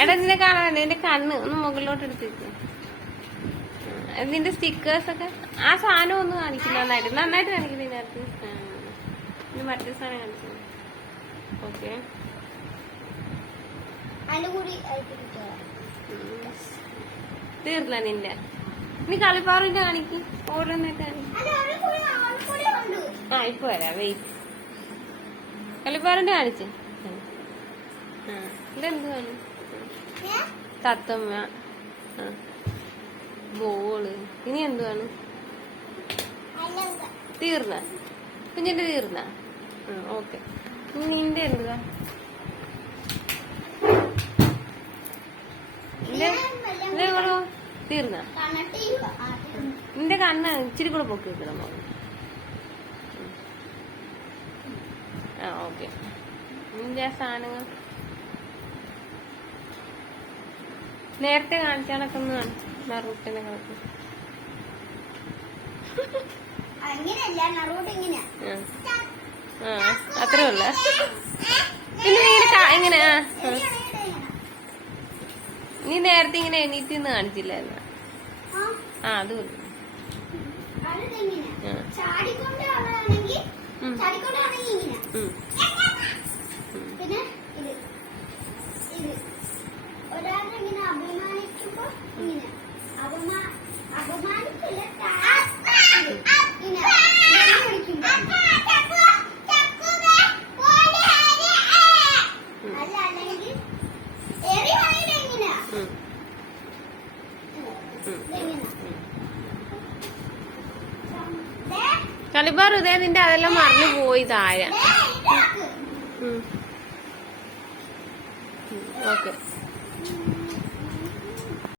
എടാ നിന്നെ കാണാൻ നിന്റെ കണ്ണ് ഒന്ന് മുകളിലോട്ട് എടുത്തിരിക്കും. നിന്റെ സ്റ്റിക്കേഴ്സ് ഒക്കെ ആ സാധനം ഒന്ന് കാണിക്കും. നന്നായിട്ട് കാണിക്കും ഇതിനകത്ത്. ഇനി മറ്റേ സാധനം കാണിച്ചു. ഓക്കെ തീർന്ന നിന്റെ. നീ കളിപ്പാറിന്റെ കാണിക്കും. ഓരോന്നായിട്ട് കാണിക്കും. ആ ഇപ്പൊ വരാം. വെയിറ്റ്. കളിപ്പാറിന്റെ കാണിച്ച്. ഇതെന്തുവാണ്? തത്തമ്മ, ബോള്. ഇനി എന്തുവാണ്? തീർന്ന കുഞ്ഞിന്റെ തീർന്ന. ഓക്കെ. ഇനി നിന്റെ എന്തുവാ? തീർന്ന. നിന്റെ കണ്ണ് ഇച്ചിരി കൂടെ പൊക്കി വെക്കണം. ആ ഓക്കെ. നിന്റെ ആ സാധനങ്ങൾ നേരത്തെ കാണിച്ചാണൊക്കെ നറൂട്ടിനെ കണക്ക്. അത്രയല്ല. പിന്നെ ഇങ്ങനെ നീ നേരത്തെ ഇങ്ങനെ എണീറ്റിന്ന് കാണിച്ചില്ലായിരുന്നു. ആ അത് കളിപ്പാർ ഇതേ നിന്റെ അതെല്ലാം മറന്നു പോയി താഴെ. ഓക്കെ.